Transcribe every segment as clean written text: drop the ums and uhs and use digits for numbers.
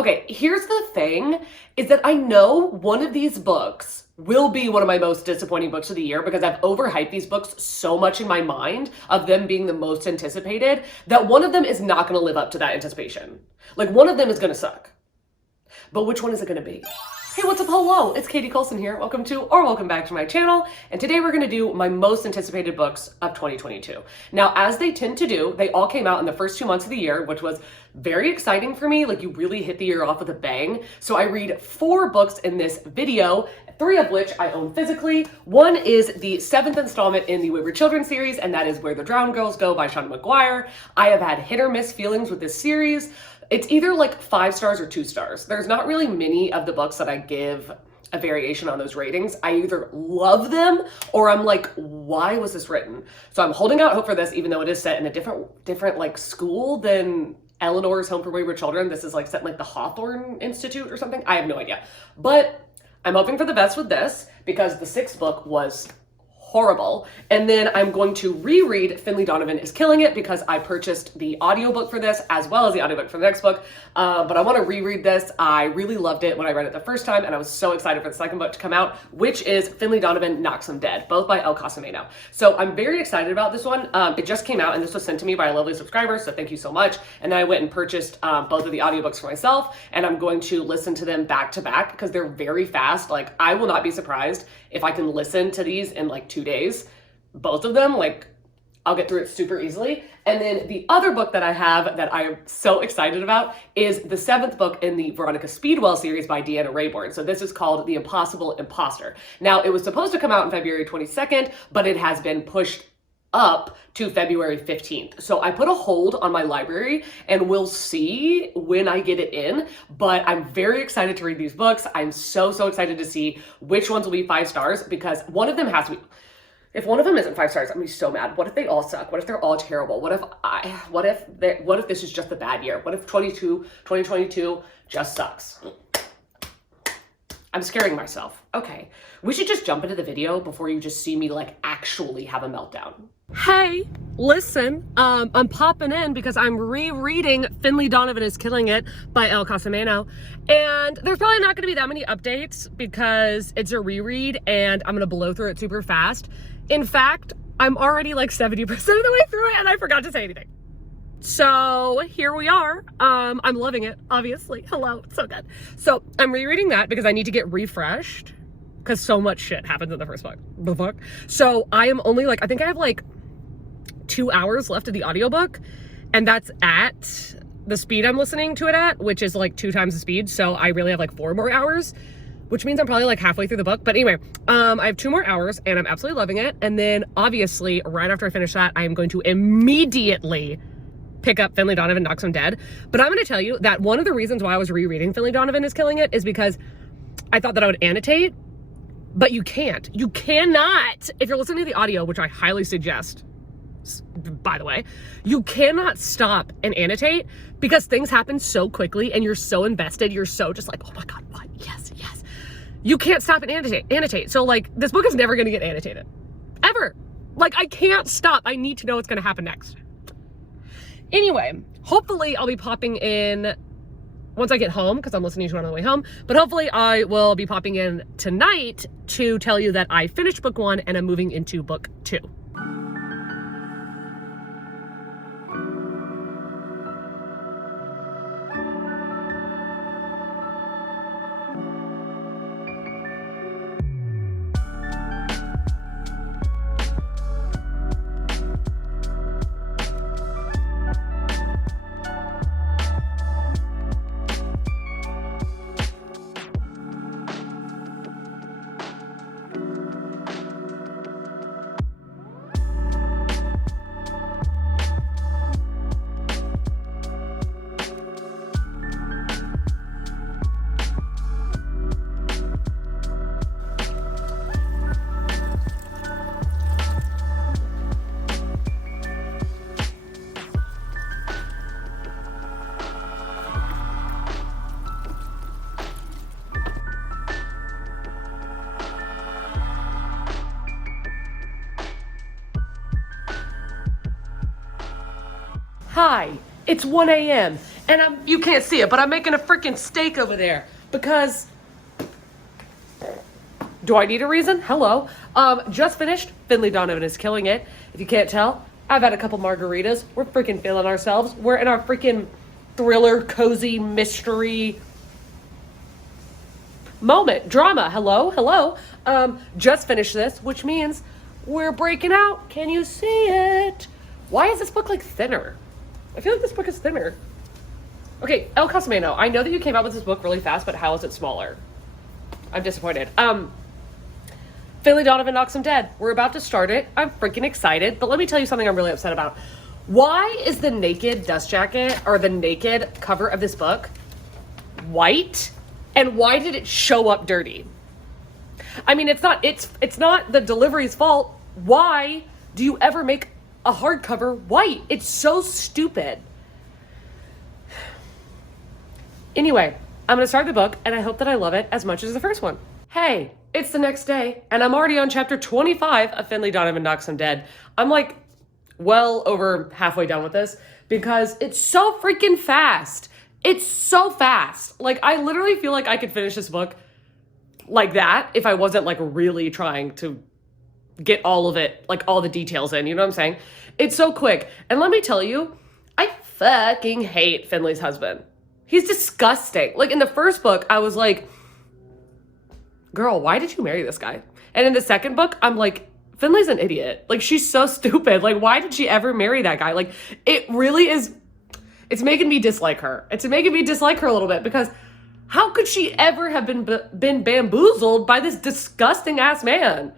Okay, here's the thing, is that I know one of these books will be one of my most disappointing books of the year because I've overhyped these books so much in my mind of them being the most anticipated that one of them is not going to live up to that anticipation. Like, one of them is going to suck. But which one is it going to be? Hey, what's up? Hello, it's Katie Colson here. Welcome to or welcome back to my channel. And today we're going to do my most anticipated books of 2022. Now, as they tend to do, they all came out in the first 2 months of the year, which was very exciting for me. Like, you really hit the year off with a bang. So I read 4 books in this video, 3 of which I own physically. One is the 7th installment in the Wayward Children series, and that is Where the Drowned Girls Go by Sean McGuire. I have had hit or miss feelings with this series. It's either like 5 stars or 2 stars. There's not really many of the books that I give a variation on those ratings. I either love them or I'm like, why was this written? So I'm holding out hope for this, even though it is set in a different like school than Eleanor's Home for Wayward Children. This is like set in like the Hawthorne Institute or something. I have no idea. But I'm hoping for the best with this because the 6th book was horrible. And then I'm going to reread Finley Donovan is Killing It because I purchased the audiobook for this as well as the audiobook for the next book. But I want to reread this. I really loved it when I read it the first time, and I was so excited for the second book to come out, which is Finley Donovan Knocks 'Em Dead, both by El Casameno. So I'm very excited about this one. It just came out, and this was sent to me by a lovely subscriber, so thank you so much. And then I went and purchased both of the audiobooks for myself, and I'm going to listen to them back to back because they're very fast. Like, I will not be surprised if I can listen to these in like 2 days. Both of them, like, I'll get through it super easily. And then the other book that I have that I'm so excited about is the 7th book in the Veronica Speedwell series by Deanna Raybourn. So this is called The Impossible Imposter. Now, it was supposed to come out on February 22nd, but it has been pushed up to February 15th. So I put a hold on my library and we'll see when I get it in, but I'm very excited to read these books. I'm so excited to see which ones will be 5 stars because one of them has to be. If one of them isn't 5 stars, I'm gonna be so mad. What if they all suck? What if they're all terrible? What if this is just a bad year? What if 2022 just sucks? I'm scaring myself. Okay, we should just jump into the video before you just see me like actually have a meltdown. Hey, listen, I'm popping in because I'm rereading Finley Donovan is Killing It by El Casameno. And there's probably not gonna be that many updates because it's a reread and I'm gonna blow through it super fast. In fact, I'm already like 70% of the way through it and I forgot to say anything. So here we are. I'm loving it, obviously. Hello, it's so good. So I'm rereading that because I need to get refreshed because so much shit happens in the first book. The fuck? So I am only like, I think I have like 2 hours left of the audiobook, and that's at the speed I'm listening to it at, which is like 2 times the speed. So I really have like 4 more hours, which means I'm probably like halfway through the book. But anyway, I have 2 more hours and I'm absolutely loving it. And then obviously right after I finish that, I am going to immediately pick up Finley Donovan Knocks 'Em Dead. But I'm going to tell you that one of the reasons why I was rereading Finley Donovan is Killing It is because I thought that I would annotate, but you can't. You cannot, if you're listening to the audio, which I highly suggest, by the way, you cannot stop and annotate because things happen so quickly and you're so invested. You're so just like, oh my God, what? Yes, yes. You can't stop and annotate. So like, this book is never going to get annotated. Ever. Like, I can't stop. I need to know what's going to happen next. Anyway, hopefully I'll be popping in once I get home because I'm listening to it on the way home. But hopefully I will be popping in tonight to tell you that I finished book 1 and I'm moving into book 2. Hi, it's 1 a.m. And you can't see it, but I'm making a freaking steak over there because, do I need a reason? Hello. Just finished. Finley Donovan is killing it. If you can't tell, I've had a couple margaritas. We're freaking feeling ourselves. We're in our freaking thriller, cozy, mystery moment. Drama. Hello. Just finished this, which means we're breaking out. Can you see it? Why is this book like thinner? I feel like this book is thinner. Okay, El Casamano, I know that you came out with this book really fast, but how is it smaller? I'm disappointed. Finley Donovan knocks him dead. We're about to start it. I'm freaking excited, but let me tell you something I'm really upset about. Why is the naked dust jacket, or the naked cover of this book, white? And why did it show up dirty? I mean, it's not the delivery's fault. Why do you ever make a hardcover white? It's so stupid. Anyway, I'm going to start the book, and I hope that I love it as much as the first one. Hey, it's the next day, and I'm already on chapter 25 of Finley Donovan Knocks Him Dead. I'm like well over halfway done with this because it's so freaking fast. It's so fast. Like, I literally feel like I could finish this book like that if I wasn't like really trying to get all of it, like all the details in, you know what I'm saying? It's so quick. And let me tell you, I fucking hate Finley's husband. He's disgusting. Like in the first book, I was like, girl, why did you marry this guy? And in the second book, I'm like, Finley's an idiot. Like, she's so stupid. Like, why did she ever marry that guy? Like, it really is, it's making me dislike her. It's making me dislike her a little bit because how could she ever have been bamboozled by this disgusting ass man?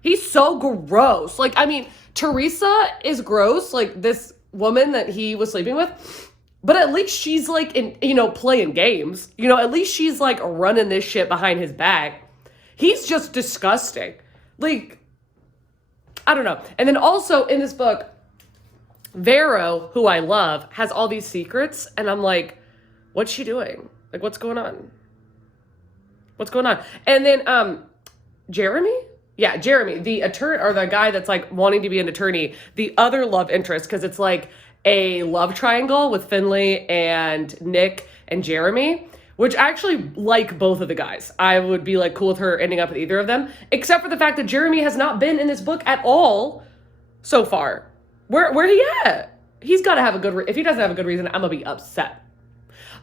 He's so gross. Like, I mean, Teresa is gross, like this woman that he was sleeping with. But at least she's like, playing games. At least she's like running this shit behind his back. He's just disgusting. Like, I don't know. And then also in this book, Vero, who I love, has all these secrets. And I'm like, what's she doing? Like, what's going on? What's going on? And then Jeremy? Yeah, Jeremy, the attorney, or the guy that's like wanting to be an attorney, the other love interest, because it's like a love triangle with Finley and Nick and Jeremy, which I actually like both of the guys. I would be like cool with her ending up with either of them, except for the fact that Jeremy has not been in this book at all so far. Where he at? He's got to have a good if he doesn't have a good reason, I'm gonna be upset.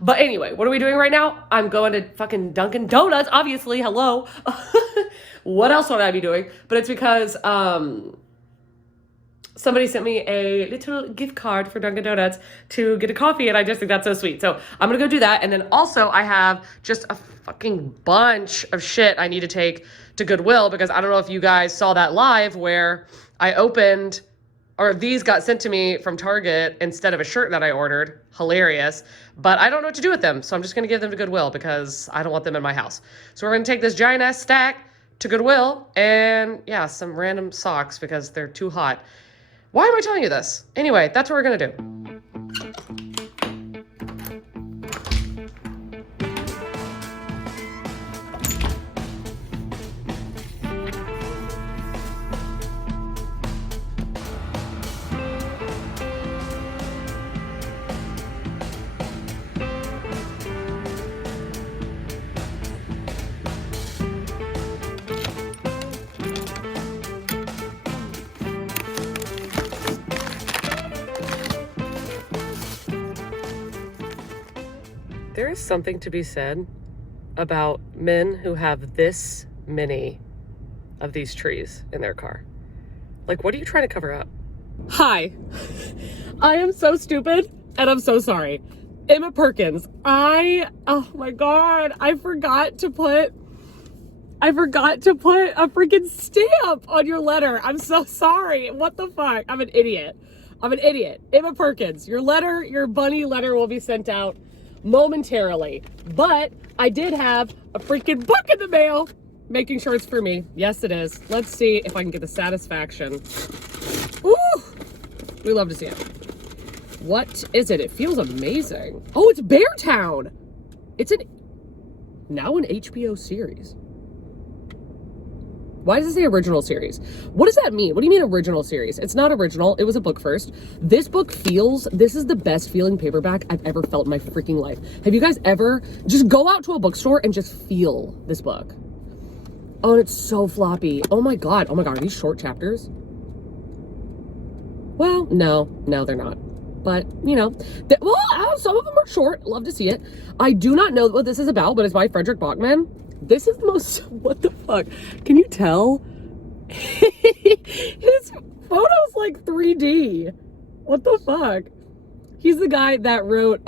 But anyway, what are we doing right now? I'm going to fucking Dunkin' Donuts, obviously. Hello. What else would I be doing? But it's because somebody sent me a little gift card for Dunkin' Donuts to get a coffee, and I just think that's so sweet. So I'm going to go do that. And then also I have just a fucking bunch of shit I need to take to Goodwill, because I don't know if you guys saw that live where I opened, or these got sent to me from Target instead of a shirt that I ordered. Hilarious. But I don't know what to do with them, so I'm just going to give them to Goodwill because I don't want them in my house. So we're going to take this giant ass stack to Goodwill and, yeah, some random socks because they're too hot. Why am I telling you this? Anyway, that's what we're going to do. There is something to be said about men who have this many of these trees in their car. Like, what are you trying to cover up? Hi. I am so stupid, and I'm so sorry. Emma Perkins. Oh my God, I forgot to put a freaking stamp on your letter. I'm so sorry. What the fuck? I'm an idiot. Emma Perkins, your bunny letter will be sent out momentarily. But I did have a freaking book in the mail, making sure it's for me. Yes, it is. Let's see if I can get the satisfaction. Ooh, we love to see it. What is it? It feels amazing. Oh, it's Beartown. It's now an HBO series. Why does it say original series? What does that mean? What do you mean original series? It's not original. It was a book first. This is the best feeling paperback I've ever felt in my freaking life. Have you guys ever just go out to a bookstore and just feel this book? Oh, and it's so floppy. Oh my God. Are these short chapters? Well, no, they're not. But, you know, some of them are short. Love to see it. I do not know what this is about, but it's by Frederick Bachman. This is the most, what the fuck? Can you tell? His photo's like 3D. What the fuck? He's the guy that wrote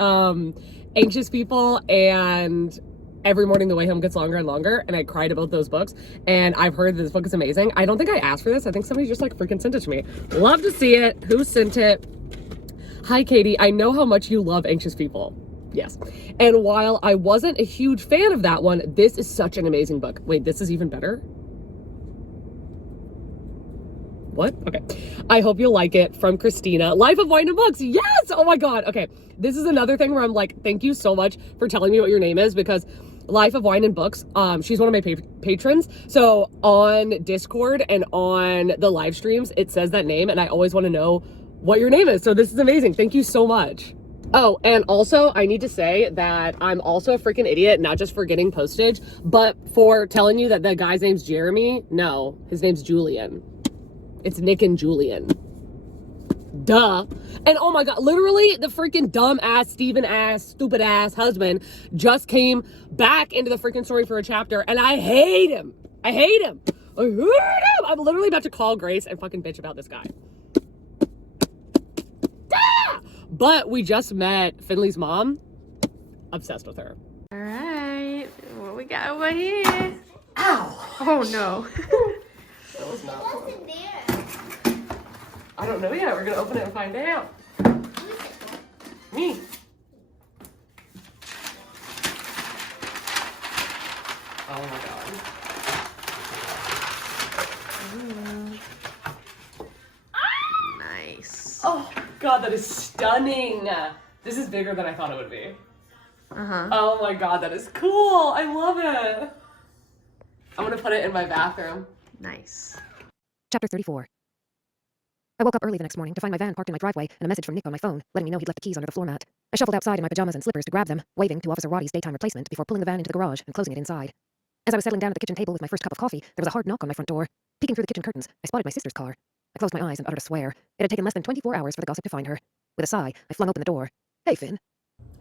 Anxious People and Every Morning the Way Home Gets Longer and Longer, and I cried about those books, and I've heard this book is amazing. I don't think I asked for this. I think somebody just like freaking sent it to me. Love to see it. Who sent it? Hi, Katie. I know how much you love Anxious People. Yes. And while I wasn't a huge fan of that one, this is such an amazing book. Wait, this is even better? What? Okay. I hope you'll like it. From Christina. Life of Wine and Books. Yes! Oh my God. Okay. This is another thing where I'm like, thank you so much for telling me what your name is, because Life of Wine and Books, she's one of my patrons. So on Discord and on the live streams, it says that name, and I always want to know what your name is. So this is amazing. Thank you so much. Oh, and also I need to say that I'm also a freaking idiot, not just for getting postage, but for telling you that the guy's name's Jeremy. No, his name's Julian. It's Nick and Julian. Duh. And oh my God, literally the freaking dumb ass, Steven ass, stupid ass husband just came back into the freaking story for a chapter, and I hate him. I hate him. I'm literally about to call Grace and fucking bitch about this guy. Duh! But we just met Finley's mom. Obsessed with her. All right, what we got over here? Ow! Oh no. That was not fun. What's in there? I don't know yet. We're gonna open it and find out. Me. Oh my God. Nice. Oh God, that is stunning. This is bigger than I thought it would be. Uh-huh. Oh my God, that is cool. I love it. I'm gonna put it in my bathroom. Nice. Chapter 34. I woke up early the next morning to find my van parked in my driveway and a message from Nick on my phone letting me know he'd left the keys under the floor mat. I shuffled outside in my pajamas and slippers to grab them, waving to Officer Roddy's daytime replacement before pulling the van into the garage and closing it inside. As I was settling down at the kitchen table with my first cup of coffee, there was a hard knock on my front door. Peeking through the kitchen curtains, I spotted my sister's car. I closed my eyes and uttered a swear. It had taken less than 24 hours for the gossip to find her. With a sigh, I flung open the door. Hey, Finn.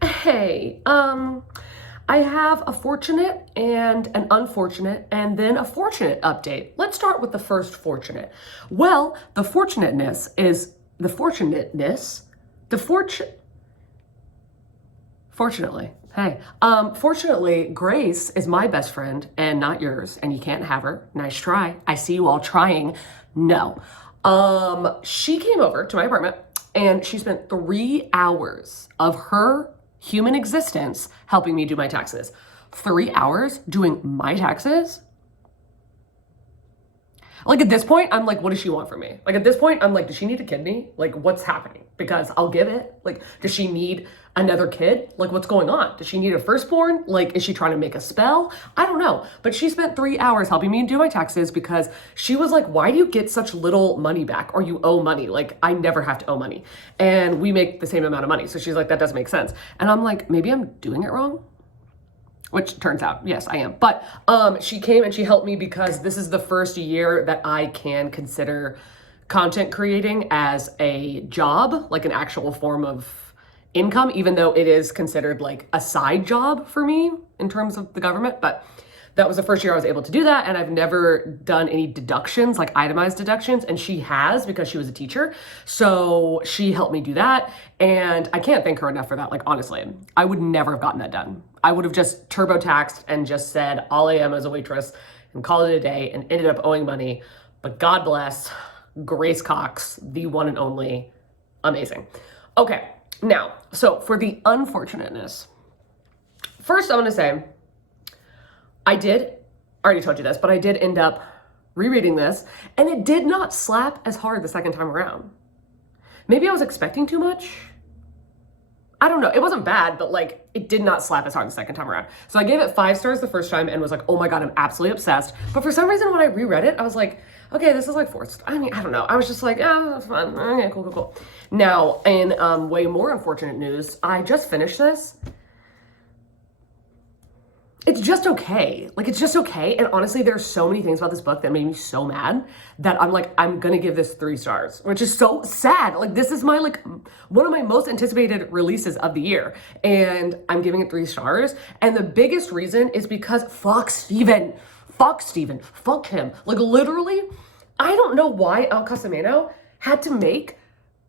Hey, I have a fortunate and an unfortunate and then a fortunate update. Let's start with the first fortunate. Well, the fortunateness is fortunately, hey, fortunately, Grace is my best friend and not yours, and you can't have her. Nice try. I see you all trying. No. She came over to my apartment and she spent 3 hours of her human existence helping me do my taxes. 3 hours doing my taxes? Like at this point, I'm like, what does she want from me? Like at this point, I'm like, does she need a kid me? Like what's happening? Because I'll give it. Like, does she need another kid? Like what's going on? Does she need a firstborn? Like, is she trying to make a spell? I don't know. But she spent 3 hours helping me do my taxes because she was like, why do you get such little money back? Or you owe money. Like I never have to owe money. And we make the same amount of money. So she's like, that doesn't make sense. And I'm like, maybe I'm doing it wrong. Which turns out, yes, I am. But she came and she helped me because this is the first year that I can consider content creating as a job, like an actual form of income, even though it is considered like a side job for me in terms of the government. But that was the first year I was able to do that. And I've never done any deductions, like itemized deductions. And she has because she was a teacher. So she helped me do that. And I can't thank her enough for that. Like, honestly, I would never have gotten that done. I would have just TurboTaxed and just said, all I am is a waitress and called it a day and ended up owing money. But God bless Grace Cox, the one and only, amazing. Okay, now, so for the unfortunateness, first I want to say, I already told you this, but I did end up rereading this, and it did not slap as hard the second time around. Maybe I was expecting too much. I don't know. It wasn't bad, but like it did not slap as hard the second time around. So I gave it 5 stars the first time and was like, oh my God, I'm absolutely obsessed. But for some reason, when I reread it, I was like, okay, this is like 4 stars. I mean, I don't know. I was just like, oh, that's fun. Okay, cool. Now, in way more unfortunate news, I just finished this. It's just okay. Like, it's just okay. And honestly, there's so many things about this book that made me so mad that I'm like, I'm gonna give this 3 stars, which is so sad. Like, this is my, like, one of my most anticipated releases of the year. And I'm giving it 3 stars. And the biggest reason is because fuck Steven. Fuck him. Like, literally, I don't know why El Casamino had to make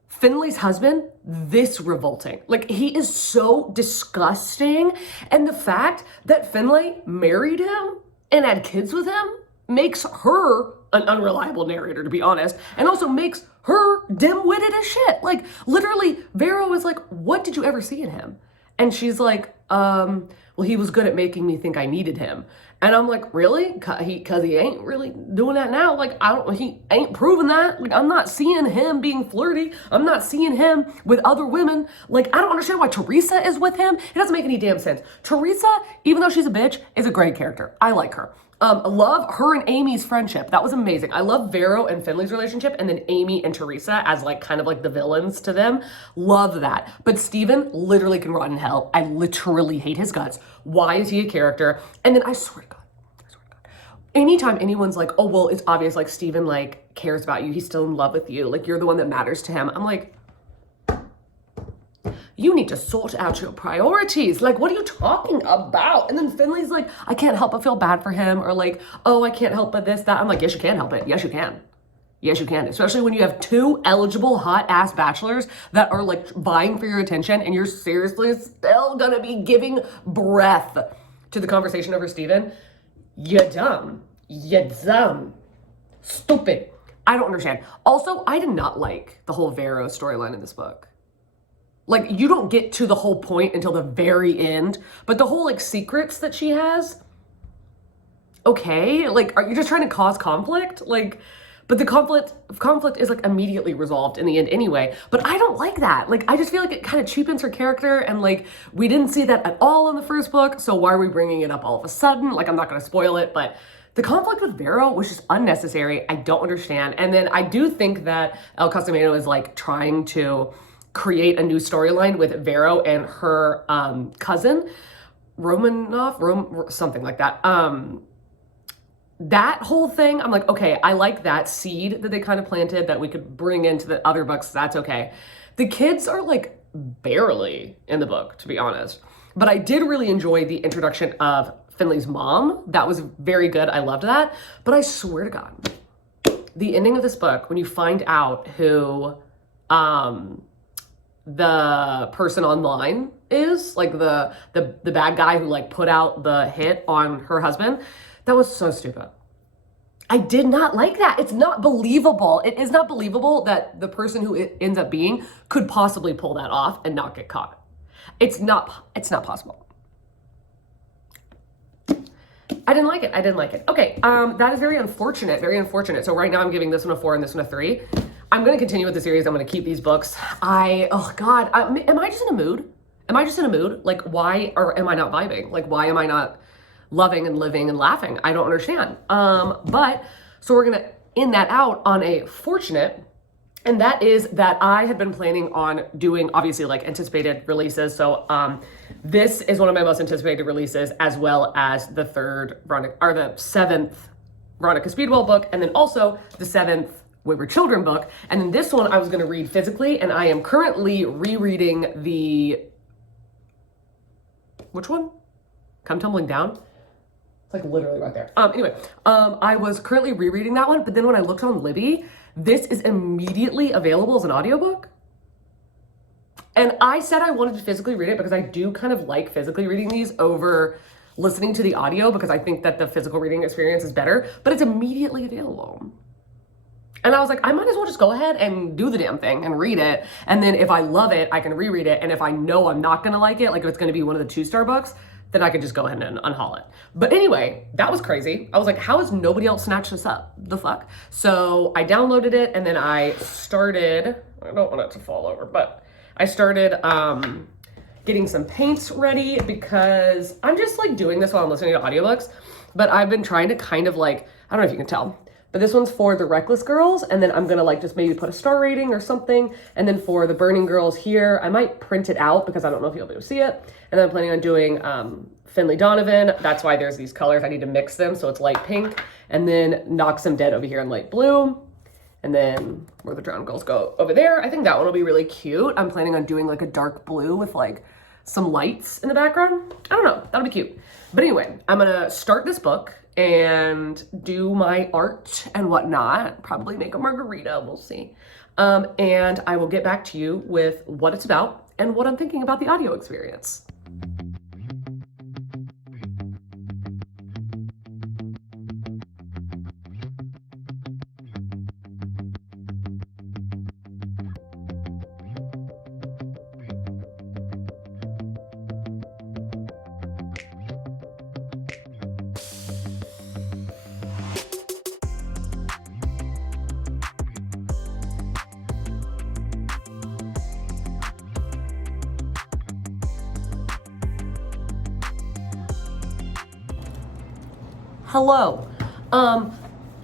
Finley's husband this revolting. Like, he is so disgusting. And the fact that Finley married him and had kids with him makes her an unreliable narrator, to be honest, and also makes her dim-witted as shit. Like, literally, Vero is like, what did you ever see in him? And she's like, well, he was good at making me think I needed him. And I'm like, really? Cause he ain't really doing that now. Like, he ain't proving that. Like, I'm not seeing him being flirty. I'm not seeing him with other women. Like, I don't understand why Teresa is with him. It doesn't make any damn sense. Teresa, even though she's a bitch, is a great character. I like her. I love her and Amy's friendship. That was amazing. I love Vero and Finley's relationship, and then Amy and Teresa as like kind of like the villains to them. Love that. But Steven literally can rot in hell. I literally hate his guts. Why is he a character? And then I swear to God, anytime anyone's like, oh, well, it's obvious like Steven like cares about you. He's still in love with you. Like, you're the one that matters to him. I'm like, you need to sort out your priorities. Like, what are you talking about? And then Finley's like, I can't help but feel bad for him. Or like, oh, I can't help but this, that. I'm like, yes, you can help it. Yes, you can. Yes, you can. Especially when you have 2 eligible hot ass bachelors that are like vying for your attention and you're seriously still gonna be giving breath to the conversation over Steven. You're dumb. You're dumb. Stupid. I don't understand. Also, I did not like the whole Vero storyline in this book. Like, you don't get to the whole point until the very end, but the whole, like, secrets that she has, okay, like, are you just trying to cause conflict? Like, but the conflict is, like, immediately resolved in the end anyway, but I don't like that. Like, I just feel like it kind of cheapens her character, and, like, we didn't see that at all in the first book, so why are we bringing it up all of a sudden? Like, I'm not going to spoil it, but the conflict with Vero was just unnecessary. I don't understand. And then I do think that El Casamino is, like, trying to create a new storyline with Vero and her cousin, something like that. That whole thing, I'm like, okay, I like that seed that they kind of planted that we could bring into the other books. That's okay. The kids are like barely in the book, to be honest. But I did really enjoy the introduction of Finley's mom. That was very good. I loved that. But I swear to God, the ending of this book, when you find out who the person online is, like the bad guy who like put out the hit on her husband, that was so stupid. I did not like that. It's not believable. It is not believable that the person who it ends up being could possibly pull that off and not get caught. It's not possible. I didn't like it. Okay, that is very unfortunate. So right now I'm giving this one a 4 and this one a 3. I'm going to continue with the series. I'm going to keep these books. Oh God, am I just in a mood? Like, why, or am I not vibing? Like, why am I not loving and living and laughing? I don't understand. But so we're going to end that out on a fortunate, and that is that I had been planning on doing obviously like anticipated releases. So this is one of my most anticipated releases, as well as the 7th Veronica Speedwell book, and then also the 7th Wayward Children book. And then this one I was going to read physically, and I am currently rereading which one? Come Tumbling Down? It's like literally right there. Anyway, I was currently rereading that one, but then when I looked on Libby, this is immediately available as an audiobook. And I said I wanted to physically read it because I do kind of like physically reading these over listening to the audio, because I think that the physical reading experience is better, but it's immediately available. And I was like, I might as well just go ahead and do the damn thing and read it. And then if I love it, I can reread it. And if I know I'm not gonna like it, like if it's gonna be one of the 2-star books, then I can just go ahead and unhaul it. But anyway, that was crazy. I was like, how has nobody else snatched this up? The fuck? So I downloaded it, and then I don't want it to fall over, but I started getting some paints ready because I'm just like doing this while I'm listening to audiobooks, but I've been trying to kind of like, I don't know if you can tell, but this one's for the Reckless girls, and then I'm gonna like just maybe put a star rating or something, and then for the Burning girls here, I might print it out because I don't know if you'll be able to see it, and then I'm planning on doing Finley Donovan. That's why there's these colors. I need to mix them so it's light pink, and then Knock Some Dead over here in light blue. And then where the Drowned Girls go over there. I think that one will be really cute. I'm planning on doing like a dark blue with like some lights in the background. I don't know, that'll be cute. But anyway, I'm gonna start this book and do my art and whatnot. Probably make a margarita, we'll see. And I will get back to you with what it's about and what I'm thinking about the audio experience. Hello.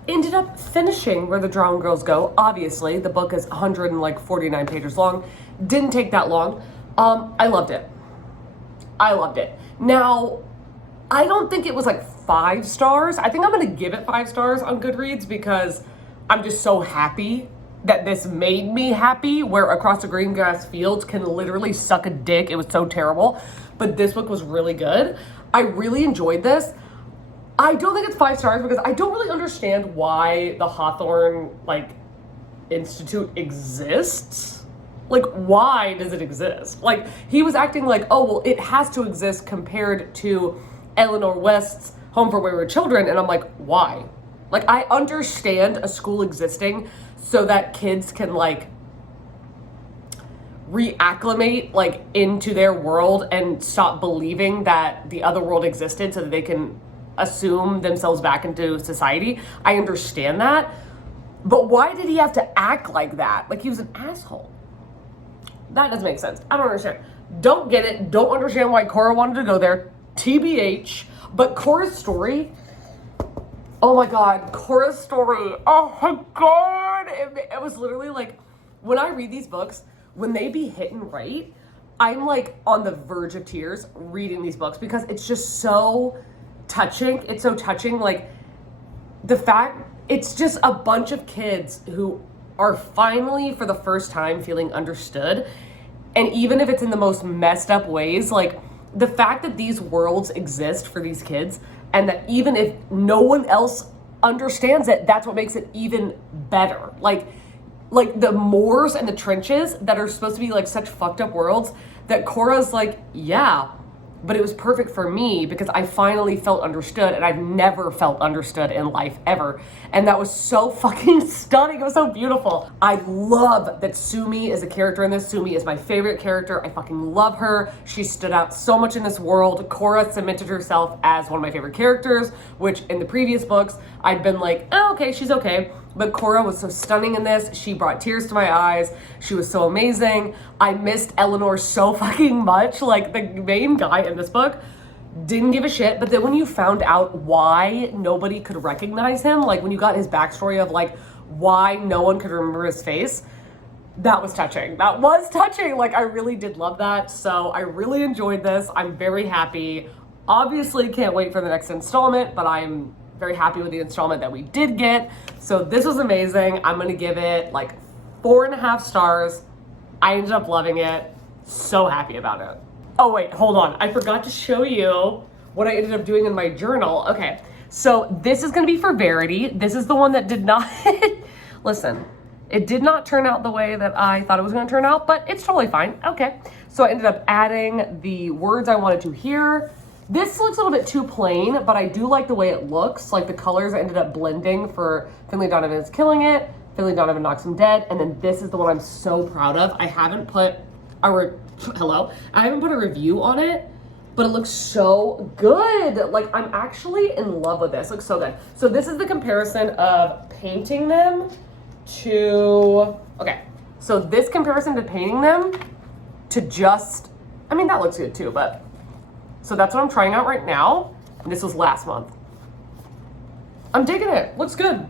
Ended up finishing Where the Drowned Girls Go. Obviously, the book is 149 pages long. Didn't take that long. I loved it. I loved it. Now, I don't think it was like 5 stars. I think I'm gonna give it 5 stars on Goodreads because I'm just so happy that this made me happy, where Across the Green Grass Fields can literally suck a dick. It was so terrible. But this book was really good. I really enjoyed this. I don't think it's 5 stars because I don't really understand why the Hawthorne like Institute exists. Like, why does it exist? Like, he was acting like, oh, well, it has to exist compared to Eleanor West's Home for Wayward Children. And I'm like, why? Like, I understand a school existing so that kids can like reacclimate like into their world and stop believing that the other world existed so that they can assume themselves back into society. I understand that. But why did he have to act like that? Like he was an asshole. That doesn't make sense. I don't understand. Don't get it. Don't understand why Cora wanted to go there. TBH. But Cora's story, oh my God, Cora's story. Oh my God. It was literally like, when I read these books, when they be hitting right, I'm like on the verge of tears reading these books because it's just so touching. It's so touching. Like the fact, it's just a bunch of kids who are finally for the first time feeling understood. And even if it's in the most messed up ways, like the fact that these worlds exist for these kids and that even if no one else understands it, that's what makes it even better. Like the moors and the trenches that are supposed to be like such fucked up worlds that Cora's like, yeah, but it was perfect for me because I finally felt understood, and I've never felt understood in life ever. And that was so fucking stunning. It was so beautiful. I love that Sumi is a character in this. Sumi is my favorite character. I fucking love her. She stood out so much in this world. Cora cemented herself as one of my favorite characters, which in the previous books, I'd been like, oh, okay, she's okay. But Cora was so stunning in this. She brought tears to my eyes. She was so amazing. I missed Eleanor so fucking much. Like, the main guy in this book didn't give a shit. But then when you found out why nobody could recognize him, like when you got his backstory of like why no one could remember his face, that was touching. That was touching. Like, I really did love that. So I really enjoyed this. I'm very happy. Obviously can't wait for the next installment, but I'm very happy with the installment that we did get. So this was amazing. I'm gonna give it like 4.5 stars. I ended up loving it. So happy about it. Oh wait, hold on. I forgot to show you what I ended up doing in my journal. Okay, so this is gonna be for Verity. This is the one that did not, listen, it did not turn out the way that I thought it was gonna turn out, but it's totally fine. Okay, so I ended up adding the words I wanted to hear. This looks a little bit too plain, but I do like the way it looks. Like the colors ended up blending for Finley Donovan's Killing It, Finley Donovan Knocks Him Dead, and then this is the one I'm so proud of. I haven't put a review on it, but it looks so good. Like, I'm actually in love with this. It looks so good. So this is the comparison of painting them to, okay. So this comparison to painting them to just I mean, that looks good too, but. So that's what I'm trying out right now. And this was last month. I'm digging it. Looks good.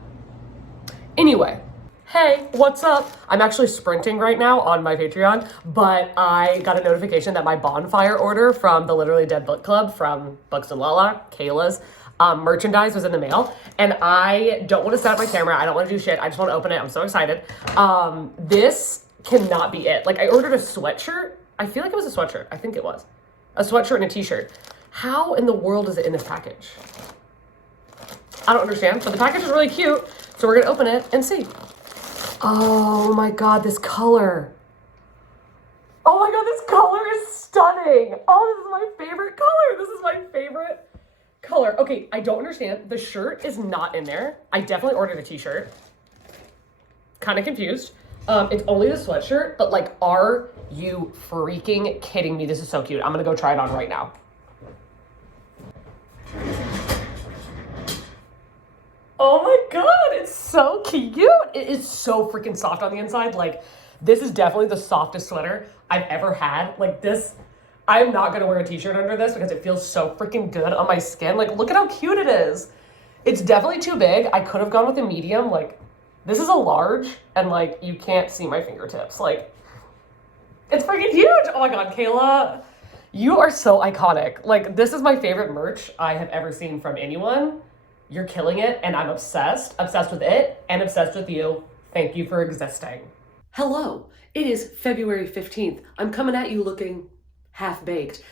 Anyway. Hey, what's up? I'm actually sprinting right now on my Patreon, but I got a notification that my bonfire order from the Literally Dead Book Club from Books and Lala, Kayla's, merchandise was in the mail. And I don't want to set up my camera. I don't want to do shit. I just want to open it. I'm so excited. This cannot be it. Like, I ordered a sweatshirt. I feel like it was a sweatshirt. I think it was. A sweatshirt and a t-shirt. How in the world is it in this package? I don't understand, but the package is really cute. So we're going to open it and see. Oh my God, this color. Oh my God, this color is stunning. Oh, this is my favorite color. This is my favorite color. Okay, I don't understand. The shirt is not in there. I definitely ordered a t-shirt. Kind of confused. It's only the sweatshirt, but like, are you freaking kidding me? This is so cute. I'm gonna go try it on right now. Oh my God, it's so cute. It is so freaking soft on the inside. Like, this is definitely the softest sweater I've ever had. Like this, I'm not gonna wear a t-shirt under this because it feels so freaking good on my skin. Like, look at how cute it is. It's definitely too big. I could have gone with a medium. Like, this is a large and like, you can't see my fingertips. Like, it's freaking huge. Oh my God, Kayla, you are so iconic. Like, this is my favorite merch I have ever seen from anyone. You're killing it, and I'm obsessed with it, and obsessed with you. Thank you for existing. Hello, it is February 15th. I'm coming at you looking half-baked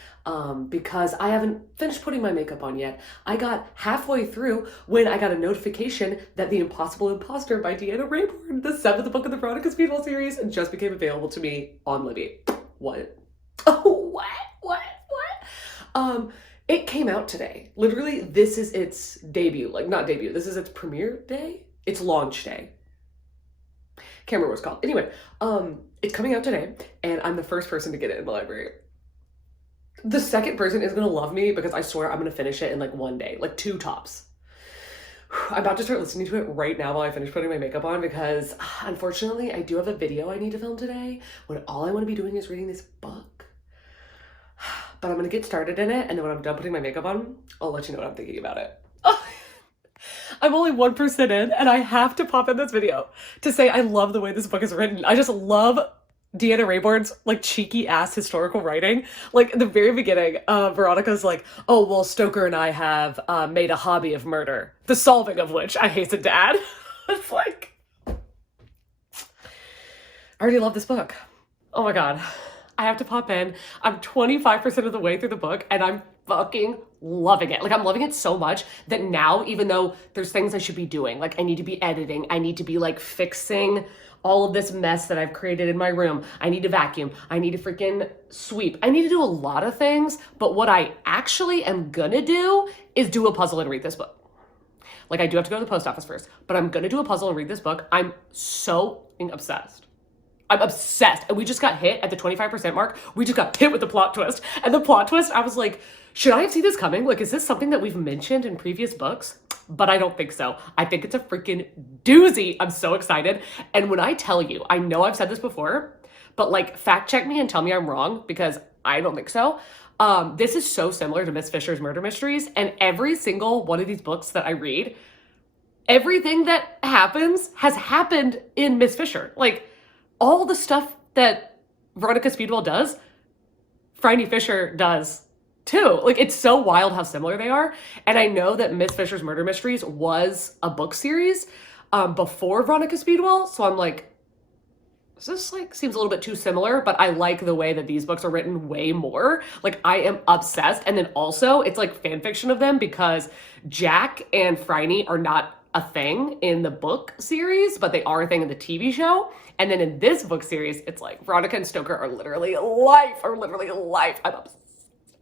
because I haven't finished putting my makeup on yet. I got halfway through when I got a notification that The Impossible Imposter by Deanna Raybourn, the 7th book of the Veronica Speedwell series, just became available to me on Libby. What? Oh, what? It came out today. Literally, this is its debut. Like, not debut. This is its premiere day. It's launch day. Can't remember what it's called. Anyway, it's coming out today, and I'm the first person to get it in the library. The second person is gonna love me because I swear I'm gonna finish it in like one day, like 2 tops. I'm about to start listening to it right now while I finish putting my makeup on because unfortunately I do have a video I need to film today when all I want to be doing is reading this book. But I'm gonna get started in it, and then when I'm done putting my makeup on, I'll let you know what I'm thinking about it. I'm only 1% in, and I have to pop in this video to say I love the way this book is written. I just love Deanna Raybourn's like cheeky ass historical writing. Like, in the very beginning, Veronica's like, oh, well, Stoker and I have made a hobby of murder, the solving of which I hasten to add. It's like, I already love this book. Oh my God. I have to pop in. I'm 25% of the way through the book, and I'm fucking loving it. Like, I'm loving it so much that now, even though there's things I should be doing, like I need to be editing, I need to be like fixing all of this mess that I've created in my room. I need to vacuum. I need to freaking sweep. I need to do a lot of things, but what I actually am gonna do is do a puzzle and read this book. Like, I do have to go to the post office first, but I'm gonna do a puzzle and read this book. I'm so obsessed. I'm obsessed. And we just got hit at the 25% mark. We just got hit with the plot twist. And the plot twist, I was like, should I have seen this coming? Like, is this something that we've mentioned in previous books? But I don't think so. I think it's a freaking doozy. I'm so excited. And when I tell you, I know I've said this before, but like, fact check me and tell me I'm wrong because I don't think so. This is so similar to Miss Fisher's Murder Mysteries. And every single one of these books that I read, everything that happens has happened in Miss Fisher. Like, all the stuff that Veronica Speedwell does, Finley Fisher does too. Like, it's so wild how similar they are. And I know that Miss Fisher's Murder Mysteries was a book series before Veronica Speedwell. So I'm like, this like seems a little bit too similar, but I like the way that these books are written way more. Like, I am obsessed. And then also it's like fan fiction of them because Jack and Phryne are not a thing in the book series, but they are a thing in the TV show. And then in this book series, it's like Veronica and Stoker are literally life. I'm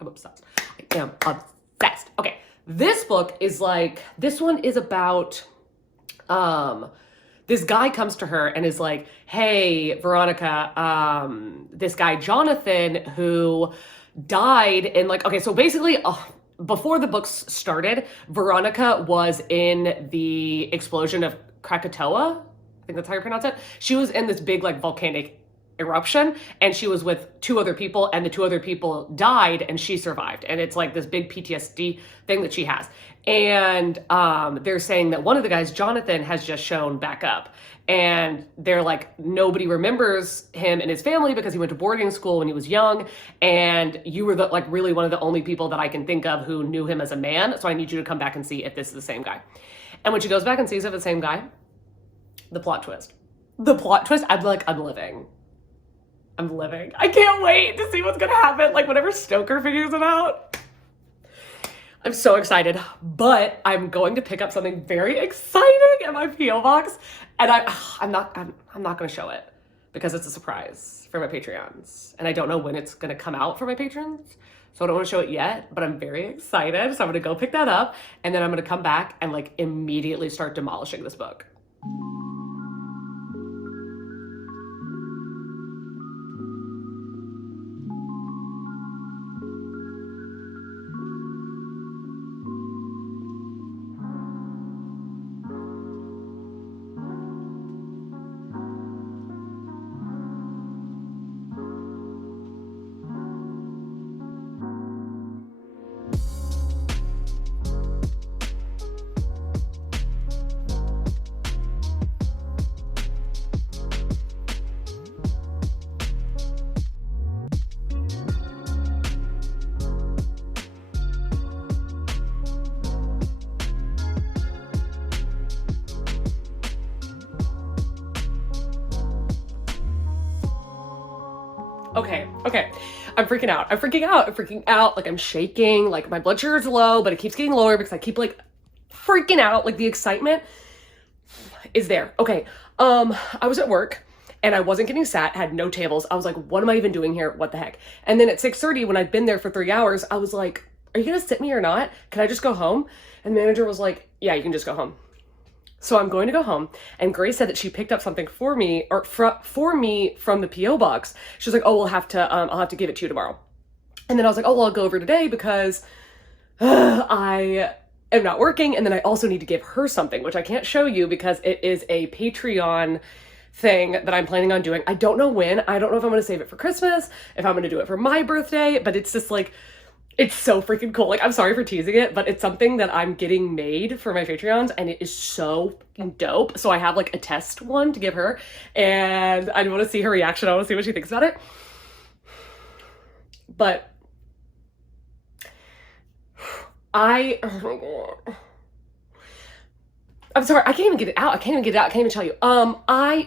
obsessed. I am obsessed. Okay, this book is like, this one is about, this guy comes to her and is like, hey, Veronica, this guy Jonathan who died in like, okay, so basically, before the books started, Veronica was in the explosion of Krakatoa. I think that's how you pronounce it. She was in this big like volcanic eruption, and she was with 2 other people, and the 2 other people died and she survived. And it's like this big PTSD thing that she has. And they're saying that one of the guys, Jonathan, has just shown back up. And they're like, nobody remembers him and his family because he went to boarding school when he was young. And you were like really one of the only people that I can think of who knew him as a man. So I need you to come back and see if this is the same guy. And when she goes back and sees if it's the same guy, the plot twist. I'm like, I'm living. I can't wait to see what's gonna happen. Like whenever Stoker figures it out. I'm so excited, but I'm going to pick up something very exciting in my P.O. box, and I'm not going to show it because it's a surprise for my Patreons, and I don't know when it's going to come out for my patrons, so I don't want to show it yet, but I'm very excited, so I'm going to go pick that up, and then I'm going to come back and like immediately start demolishing this book. Okay. I'm freaking out. Like I'm shaking, like my blood sugar's low, but it keeps getting lower because I keep like freaking out. Like the excitement is there. Okay. I was at work and I wasn't getting sat, had no tables. I was like, what am I even doing here? What the heck? And then at 6:30, when I'd been there for 3 hours, I was like, are you going to sit me or not? Can I just go home? And the manager was like, yeah, you can just go home. So I'm going to go home, and Grace said that she picked up something for me, or for me from the P.O. box. She was like, oh, I'll have to give it to you tomorrow. And then I was like, oh, well, I'll go over today because I am not working. And then I also need to give her something, which I can't show you because it is a Patreon thing that I'm planning on doing. I don't know when. I don't know if I'm going to save it for Christmas, if I'm going to do it for my birthday, but it's just like, it's so freaking cool. Like, I'm sorry for teasing it, but it's something that I'm getting made for my Patreons, and it is so dope. So I have like a test one to give her, and I want to see her reaction. I want to see what she thinks about it. But oh my God. I'm sorry, I can't even get it out. I can't even tell you. I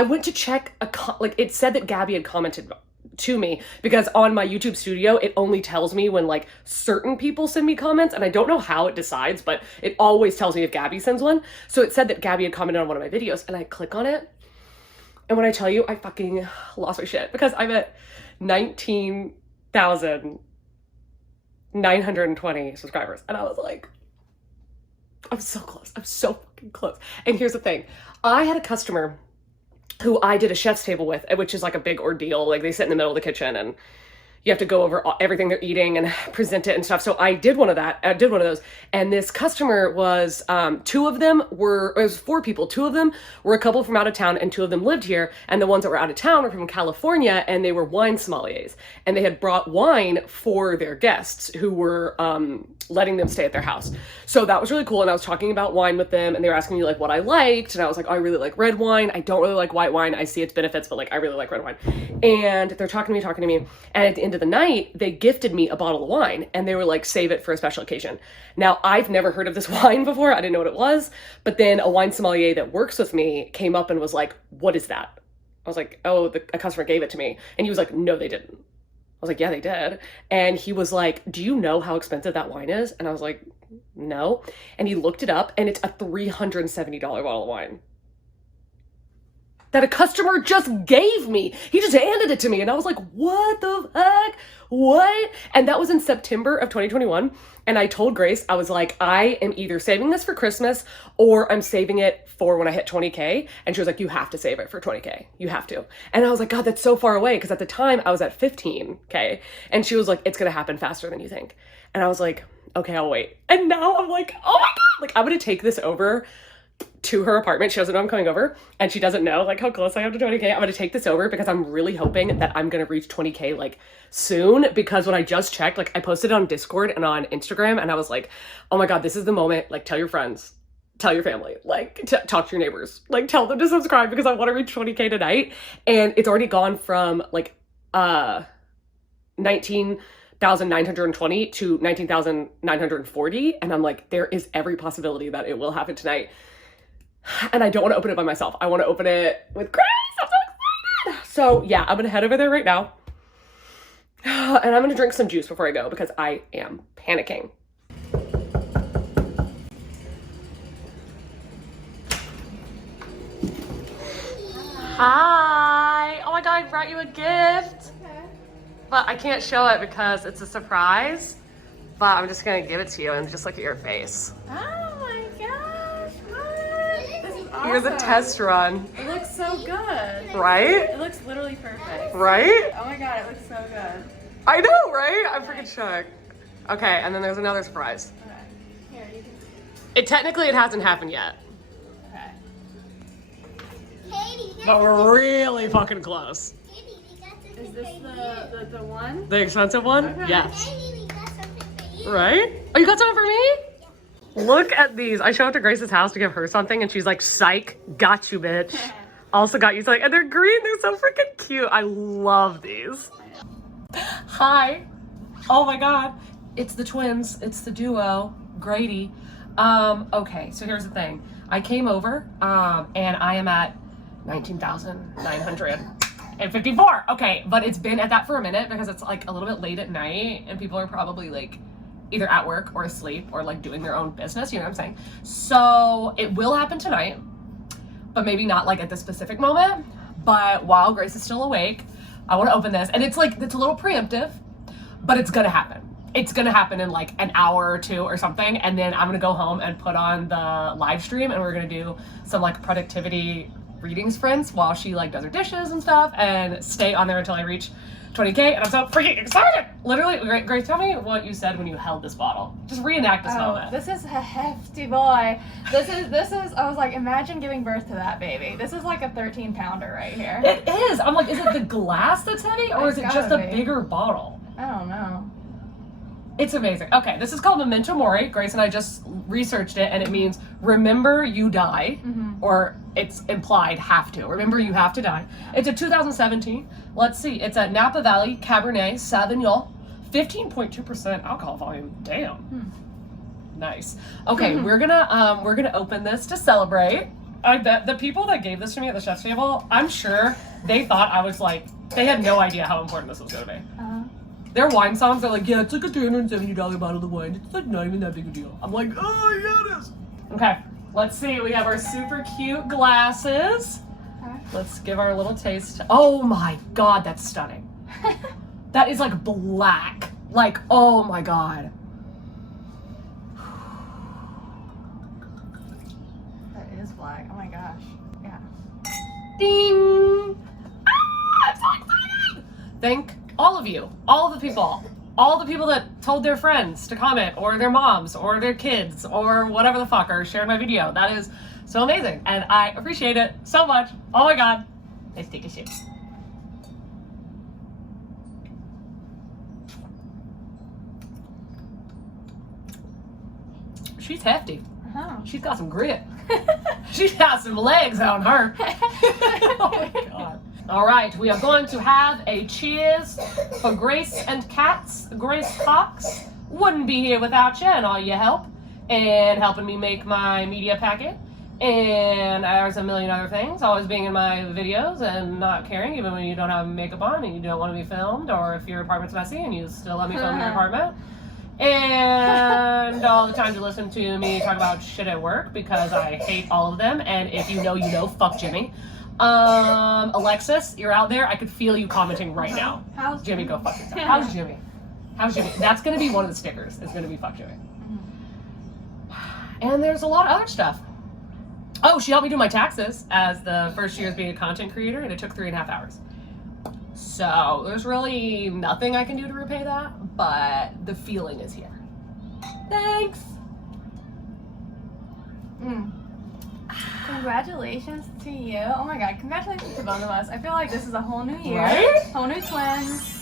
went to check it said that Gabby had commented to me because on my YouTube studio, it only tells me when like certain people send me comments, and I don't know how it decides, but it always tells me if Gabby sends one. So it said that Gabby had commented on one of my videos, and I click on it. And when I tell you, I fucking lost my shit because I'm at 19,920 subscribers. And I was like, I'm so close. I'm so fucking close. And here's the thing. I had a customer who I did a chef's table with, which is like a big ordeal. Like they sit in the middle of the kitchen and you have to go over everything they're eating and present it and stuff. So I did one of those. And this customer was, it was 4 people. 2 of them were a couple from out of town and 2 of them lived here. And the ones that were out of town were from California, and they were wine sommeliers. And they had brought wine for their guests who were letting them stay at their house. So that was really cool. And I was talking about wine with them, and they were asking me like what I liked. And I was like, oh, I really like red wine. I don't really like white wine. I see its benefits, but like I really like red wine. And they're talking to me. And at the end of the night, they gifted me a bottle of wine, and they were like, save it for a special occasion. Now, I've never heard of this wine before. I didn't know what it was. But then a wine sommelier that works with me came up and was like, what is that? I was like, oh, a customer gave it to me. And he was like, no, they didn't. I was like, yeah, they did. And he was like, do you know how expensive that wine is? And I was like, no. And he looked it up, and it's a $370 bottle of wine that a customer just gave me. He just handed it to me. And I was like, what the heck? What? And that was in September of 2021. And I told Grace, I was like, I am either saving this for Christmas or I'm saving it for when I hit 20K. And she was like, you have to save it for 20K. You have to. And I was like, God, that's so far away. Because at the time I was at 15K. And she was like, it's going to happen faster than you think. And I was like, okay, I'll wait. And now I'm like, oh my God, like I'm going to take this over to her apartment. She doesn't know I'm coming over, and she doesn't know like how close I am to 20K. I'm gonna take this over because I'm really hoping that I'm gonna reach 20K like soon, because when I just checked, like I posted it on Discord and on Instagram, and I was like, oh my God, this is the moment. Like, tell your friends, tell your family, like talk to your neighbors, like tell them to subscribe because I want to reach 20K tonight. And it's already gone from like 19,920 to 19,940, and I'm like, there is every possibility that it will happen tonight. And I don't want to open it by myself. I want to open it with Grace. I'm so excited. So yeah, I'm gonna head over there right now. And I'm gonna drink some juice before I go because I am panicking. Hi. Oh my God, I brought you a gift. Okay. But I can't show it because it's a surprise. But I'm just gonna give it to you and just look at your face. Oh my gosh, what? This is awesome. Here's the test run. It looks so good. Right? It looks literally perfect. Right? Oh my God, it looks so good. I know, right? I'm freaking shocked. Okay, and then there's another surprise. Okay. Here, you can... It hasn't happened yet. Okay. But we're really fucking close. Is this the one? The expensive one? Okay. Yes. Right? Oh, you got something for me? Look at these. I showed up to Grace's house to give her something, and she's like, psych, got you, bitch. Also got you something. And they're green. They're so freaking cute. I love these. Hi. Oh my God. It's the twins. It's the duo, Grady. Okay, so here's the thing. I came over, and I am at 19,954. Okay, but it's been at that for a minute because it's like a little bit late at night and people are probably like either at work or asleep or like doing their own business, you know what I'm saying? So it will happen tonight, but maybe not like at this specific moment. But while Grace is still awake, I want to open this, and it's like, it's a little preemptive, but it's gonna happen. It's gonna happen in like an hour or two or something, and then I'm gonna go home and put on the live stream, and we're gonna do some like productivity readings sprints while she like does her dishes and stuff, and stay on there until I reach 20K, and I'm so freaking excited! Literally, Grace, tell me what you said when you held this bottle. Just reenact this moment. This is a hefty boy. This is, I was like, imagine giving birth to that baby. This is like a 13-pounder right here. It is! I'm like, is it the glass that's heavy, or is it just a bigger bottle? I don't know. It's amazing. Okay, this is called Memento Mori. Grace and I just researched it, and it means remember you die, or it's implied have to. Remember you have to die. It's a 2017. Let's see. It's a Napa Valley Cabernet Sauvignon, 15.2% alcohol volume. Damn. Nice. Okay, we're gonna open this to celebrate. I bet the people that gave this to me at the chef's table, I'm sure they thought I was like, they had no idea how important this was gonna be. Their wine songs are like, yeah, it's like a $370 bottle of wine. It's like not even that big a deal. I'm like, oh yeah, it is. Okay, let's see. We have our super cute glasses. Let's give our little taste. Oh my God, that's stunning. That is like black. Like, oh my God. That is black. Oh my gosh. Yeah. Ding. Ah, I'm so excited. Thank all of you, all the people that told their friends to comment, or their moms, or their kids, or whatever the fuck, or shared my video. That is so amazing, and I appreciate it so much. Oh my God. Let's take a sip. She's hefty. She's got some grit. She's got some legs on her. Oh my God. All right, we are going to have a cheers for Grace and Cats. Grace Cox wouldn't be here without you and all your help and helping me make my media packet. And there's a million other things, always being in my videos and not caring even when you don't have makeup on and you don't want to be filmed, or if your apartment's messy and you still let me film in your apartment. And all the time to listen to me talk about shit at work because I hate all of them. And if you know, fuck Jayme. Alexis, you're out there. I could feel you commenting right now. How's Jayme? Go fuck yourself. How's Jayme? How's Jayme? That's gonna be one of the stickers. It's gonna be fuck Jayme. And there's a lot of other stuff. Oh, she helped me do my taxes as the first year as being a content creator, and it took 3.5 hours. So there's really nothing I can do to repay that, but the feeling is here. Thanks. Congratulations to you. Oh my god, congratulations to both of us. I feel like this is a whole new year. Right? Whole new twins.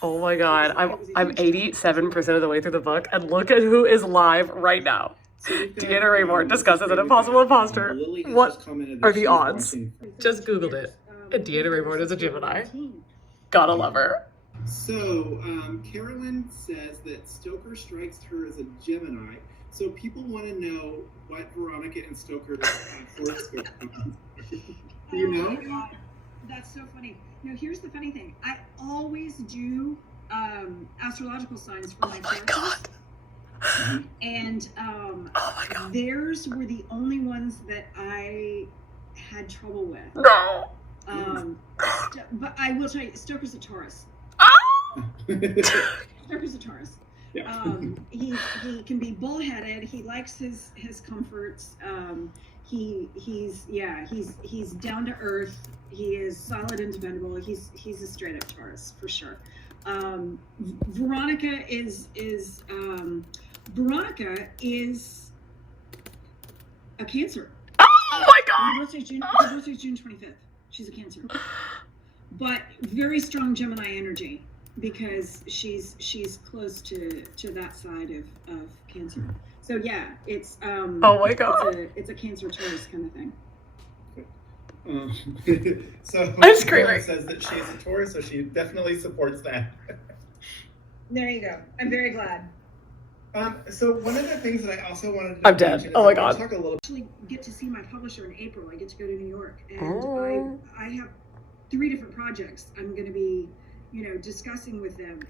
Oh my god, I'm 87% of the way through the book, and look at who is live right now. Deanna Raybourn discusses an impossible imposter. What are the odds? Just Googled it. And Deanna Raybourn is a Gemini. Gotta love her. So, Carolyn says that Stoker strikes her as a Gemini. So people want to know what Veronica and Stoker's horoscope is. Do you know? That's so funny. No, here's the funny thing. I always do astrological signs for my characters. God. And Oh my god. theirs were the only ones that I had trouble with. No. But I will tell you, Stoker's a Taurus. Stoker's a Taurus. Yeah. He can be bullheaded. He likes his comforts. He's down to earth. He is solid and dependable. He's a straight up Taurus for sure. Veronica is a Cancer. Oh my god. Her birthday's June 25th. She's a Cancer, but very strong Gemini energy because she's close to that side of Cancer. So yeah, it's Oh my god. it's a Cancer Taurus kind of thing. So I'm screaming. Carolyn says that she's a Taurus, so she definitely supports that. There you go. I'm very glad. So one of the things that I also wanted to I'm dead. mention is Oh my I wanna god. talk a little Actually get to see my publisher in April. I get to go to New York, and Oh. I have 3 different projects I'm going to be, discussing with them,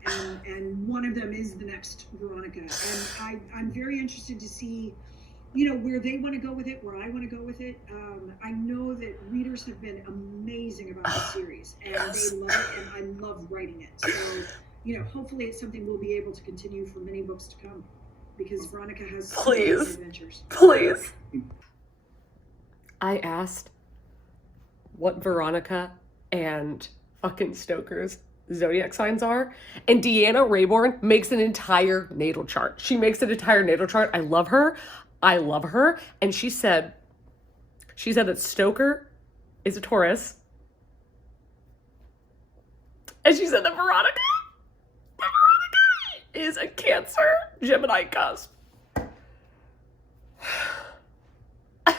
and one of them is the next Veronica, and I'm very interested to see, where they want to go with it, where I want to go with it. I know that readers have been amazing about the series, and Yes. they love it, and I love writing it. So, hopefully it's something we'll be able to continue for many books to come, because Veronica has some Please. amazing adventures. Please. I asked what Veronica and fucking Stoker's zodiac signs are, and Deanna Raybourn makes an entire natal chart. She makes an entire natal chart. I love her. I love her. And she said that Stoker is a Taurus. And she said that Veronica is a Cancer Gemini cusp. I'm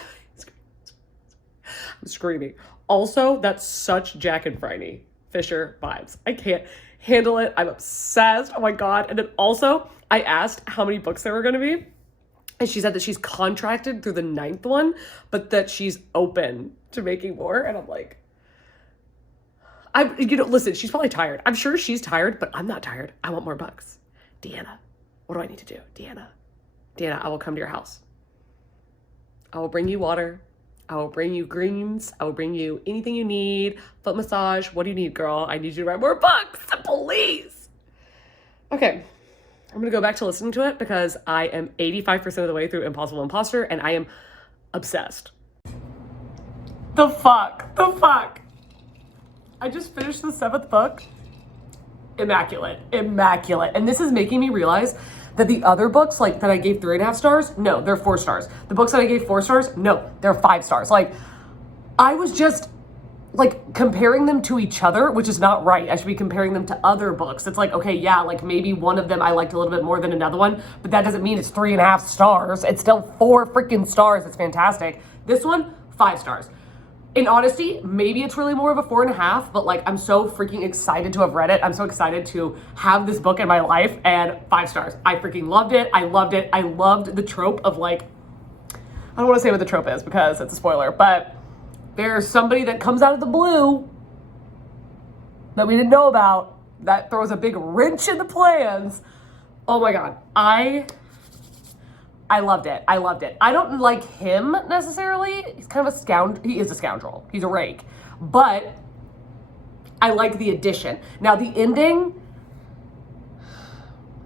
screaming. Also, that's such Jack and Franny Fisher vibes. I can't handle it. I'm obsessed. Oh my god. And then also, I asked how many books there were going to be. And she said that she's contracted through the 9th one, but that she's open to making more. And I'm like, listen, she's probably tired. I'm sure she's tired, but I'm not tired. I want more books. Deanna, what do I need to do? Deanna, I will come to your house. I will bring you water. I will bring you greens. I will bring you anything you need. Foot massage. What do you need, girl? I need you to write more books. Please. Okay. I'm going to go back to listening to it because I am 85% of the way through Impossible Imposter and I am obsessed. The fuck? I just finished the 7th book. Immaculate. And this is making me realize that the other books, like, that I gave 3.5 stars, no, they're 4 stars. The books that I gave 4 stars, no, they're 5 stars. Like, I was just, like, comparing them to each other, which is not right. I should be comparing them to other books. It's like, okay, yeah, like, maybe one of them I liked a little bit more than another one, but that doesn't mean it's 3.5 stars. It's still 4 freaking stars. It's fantastic. This one, 5 stars. In honesty, maybe it's really more of a 4.5, but like, I'm so freaking excited to have read it. I'm so excited to have this book in my life, and 5 stars. I freaking loved it. I loved the trope of, like, I don't want to say what the trope is because it's a spoiler, but there's somebody that comes out of the blue that we didn't know about that throws a big wrench in the plans. Oh my God. I loved it. I don't like him necessarily. He's kind of a scoundrel. He is a scoundrel. He's a rake. But I like the addition. Now the ending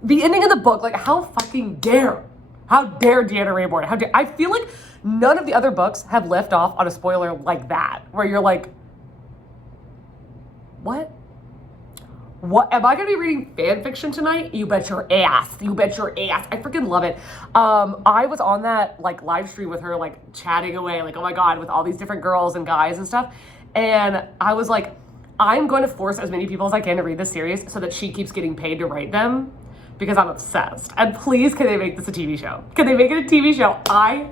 of the book, like, how dare Deanna Raybourn? I feel like none of the other books have left off on a spoiler like that, where you're like, what? What, am I gonna be reading fan fiction tonight? You bet your ass. You bet your ass. I freaking love it. I was on that like live stream with her, like chatting away, like, oh my God, with all these different girls and guys and stuff. And I was like, I'm going to force as many people as I can to read this series so that she keeps getting paid to write them because I'm obsessed. And please, can they make this a TV show? Can they make it a TV show? I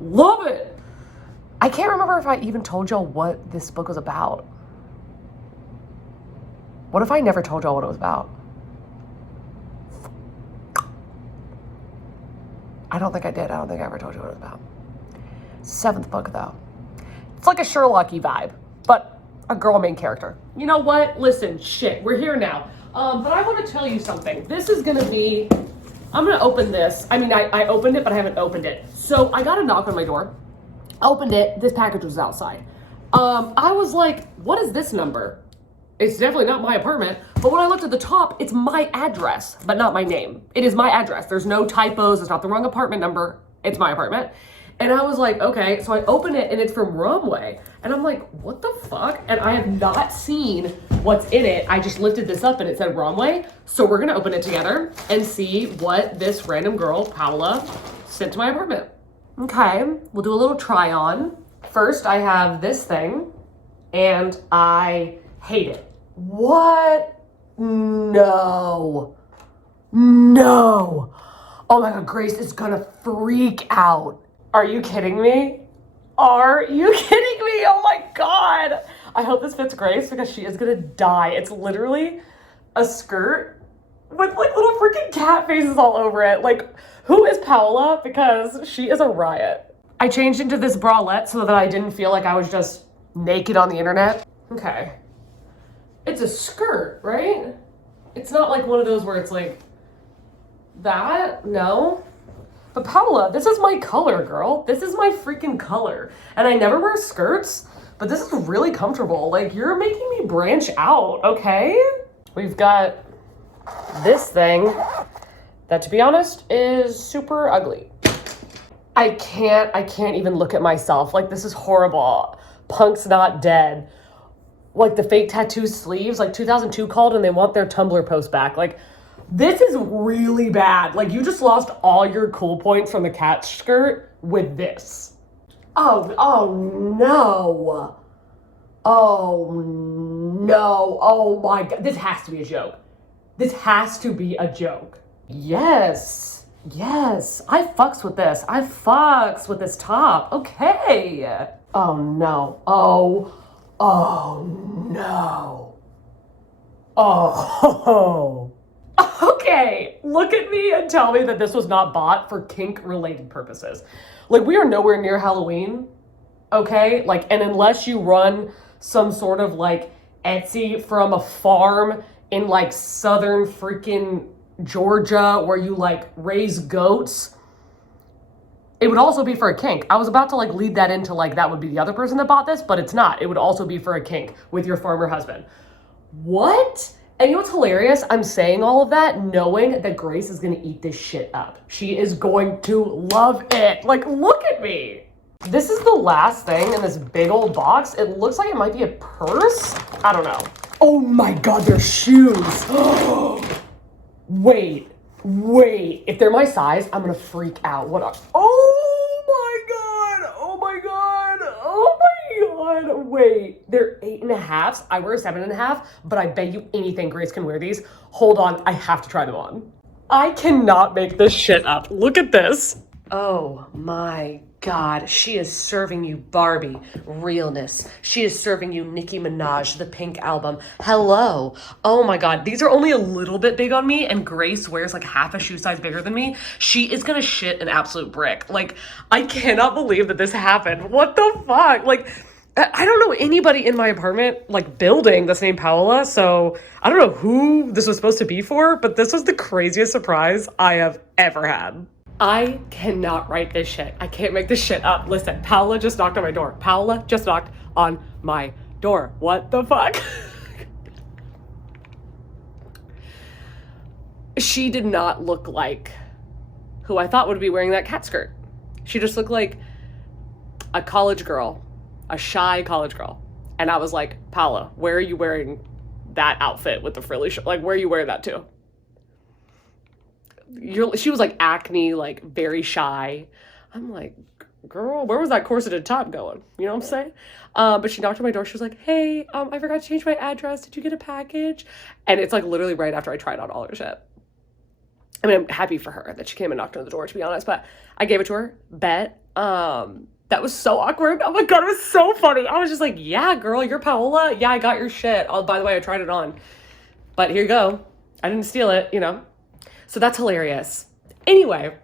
love it. I can't remember if I even told y'all what this book was about. What if I never told y'all what it was about? I don't think I did. I don't think I ever told you what it was about. 7th book, though. It's like a Sherlock-y vibe, but a girl main character. You know what? Listen, shit, we're here now. But I want to tell you something. This is going to be... I'm going to open this. I mean, I opened it, but I haven't opened it. So I got a knock on my door. Opened it. This package was outside. I was like, what is this number? It's definitely not my apartment, but when I looked at the top, it's my address, but not my name. It is my address. There's no typos. It's not the wrong apartment number. It's my apartment. And I was like, okay. So I open it and it's from Romway. And I'm like, what the fuck? And I have not seen what's in it. I just lifted this up and it said Romway. So we're going to open it together and see what this random girl, Paola, sent to my apartment. Okay. We'll do a little try on. First, I have this thing and I hate it. What? No. No. Oh my God, Grace is gonna freak out. Are you kidding me? Are you kidding me? Oh my God. I hope this fits Grace because she is gonna die. It's literally a skirt with like little freaking cat faces all over it. Like, who is Paola? Because she is a riot. I changed into this bralette so that I didn't feel like I was just naked on the internet. Okay. It's a skirt, right? It's not like one of those where it's like that, no. But Paola, this is my color, girl. This is my freaking color. And I never wear skirts, but this is really comfortable. Like, you're making me branch out, okay? We've got this thing that, to be honest, is super ugly. I can't even look at myself. Like, this is horrible. Punk's not dead. Like the fake tattoo sleeves, like 2002 called and they want their Tumblr post back. Like, this is really bad. Like, you just lost all your cool points from the cat skirt with this. Oh no. Oh no. Oh my God. This has to be a joke. This has to be a joke. Yes. Yes. I fucks with this. I fucks with this top. Okay. Oh no. Oh no. Oh. Okay. Look at me and tell me that this was not bought for kink related purposes. Like, we are nowhere near Halloween. Okay? Like, and unless you run some sort of like Etsy from a farm in like southern freaking Georgia where you like raise goats, it would also be for a kink. I was about to like lead that into like that would be the other person that bought this, but it's not. It would also be for a kink with your farmer husband. What? And you know what's hilarious? I'm saying all of that knowing that Grace is gonna eat this shit up. She is going to love it. Like, look at me. This is the last thing in this big old box. It looks like it might be a purse. I don't know. Oh my God, they're shoes. Wait. If they're my size, I'm gonna freak out. What are... Oh my God. Wait, they're 8.5s. I wear 7.5, but I bet you anything Grace can wear these. Hold on, I have to try them on. I cannot make this shit up. Look at this. Oh my God, she is serving you Barbie realness. She is serving you Nicki Minaj, the Pink album. Hello. Oh my God, these are only a little bit big on me and Grace wears like half a shoe size bigger than me. She is gonna shit an absolute brick. Like, I cannot believe that this happened. What the fuck? Like, I don't know anybody in my apartment, like, building that's named Paola, so I don't know who this was supposed to be for, but this was the craziest surprise I have ever had. I cannot write this shit. I can't make this shit up. Listen, Paola just knocked on my door. Paola just knocked on my door. What the fuck? She did not look like who I thought would be wearing that cat skirt. She just looked like a college girl, a shy college girl. And I was like, Paola, where are you wearing that outfit with the frilly like where you wear that to? She was like acne, like very shy. I'm like, girl, where was that corseted top going? You know what I'm saying? But she knocked on my door. She was like, hey, I forgot to change my address. Did you get a package? And it's like literally right after I tried on all her shit. I mean, I'm happy for her that she came and knocked on the door, to be honest, but I gave it to her. Bet. That was so awkward. Oh my God, it was so funny. I was just like, yeah, girl, you're Paola. Yeah, I got your shit. Oh, by the way, I tried it on. But here you go. I didn't steal it, you know? So that's hilarious. Anyway,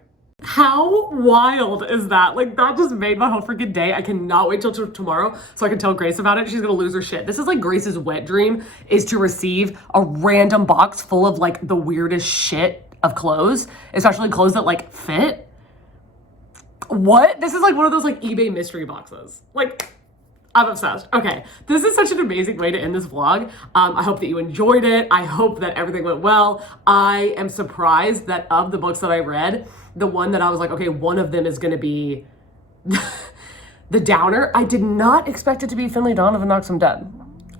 how wild is that? Like, that just made my whole freaking day. I cannot wait till tomorrow so I can tell Grace about it. She's gonna lose her shit. This is like Grace's wet dream, is to receive a random box full of like the weirdest shit of clothes, especially clothes that like fit. What? This is like one of those like eBay mystery boxes. Like, I'm obsessed. Okay, this is such an amazing way to end this vlog. I hope that you enjoyed it. I hope that everything went well. I am surprised that of the books that I read, the one that I was like, okay, one of them is gonna be the downer. I did not expect it to be Finley Donovan Knocks Him Dead.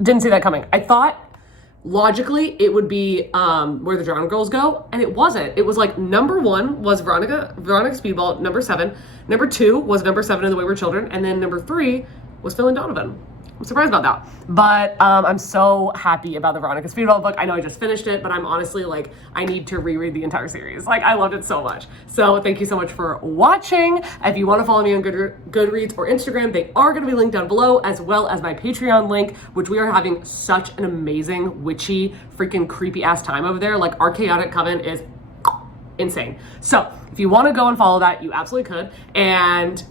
Didn't see that coming. I thought logically it would be Where the Drowned Girls Go, and it wasn't. It was like number 1 was Veronica Speedwell, number 7. Number 2 was number 7 in The Wayward Children, and then number 3 was Finley Donovan. I'm surprised about that. But I'm so happy about the Veronica Speedwell book. I know I just finished it, but I'm honestly like, I need to reread the entire series. Like, I loved it so much. So thank you so much for watching. If you want to follow me on Goodreads or Instagram, they are going to be linked down below, as well as my Patreon link, which we are having such an amazing, witchy, freaking creepy ass time over there. Like, our Chaotic Coven is insane. So if you want to go and follow that, you absolutely could. And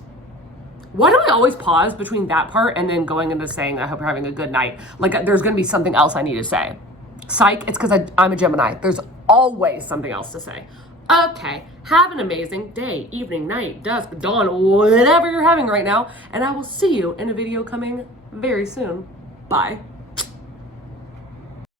why do I always pause between that part and then going into saying, I hope you're having a good night? Like, there's going to be something else I need to say. Psych, it's because I'm a Gemini. There's always something else to say. Okay, have an amazing day, evening, night, dusk, dawn, whatever you're having right now. And I will see you in a video coming very soon. Bye.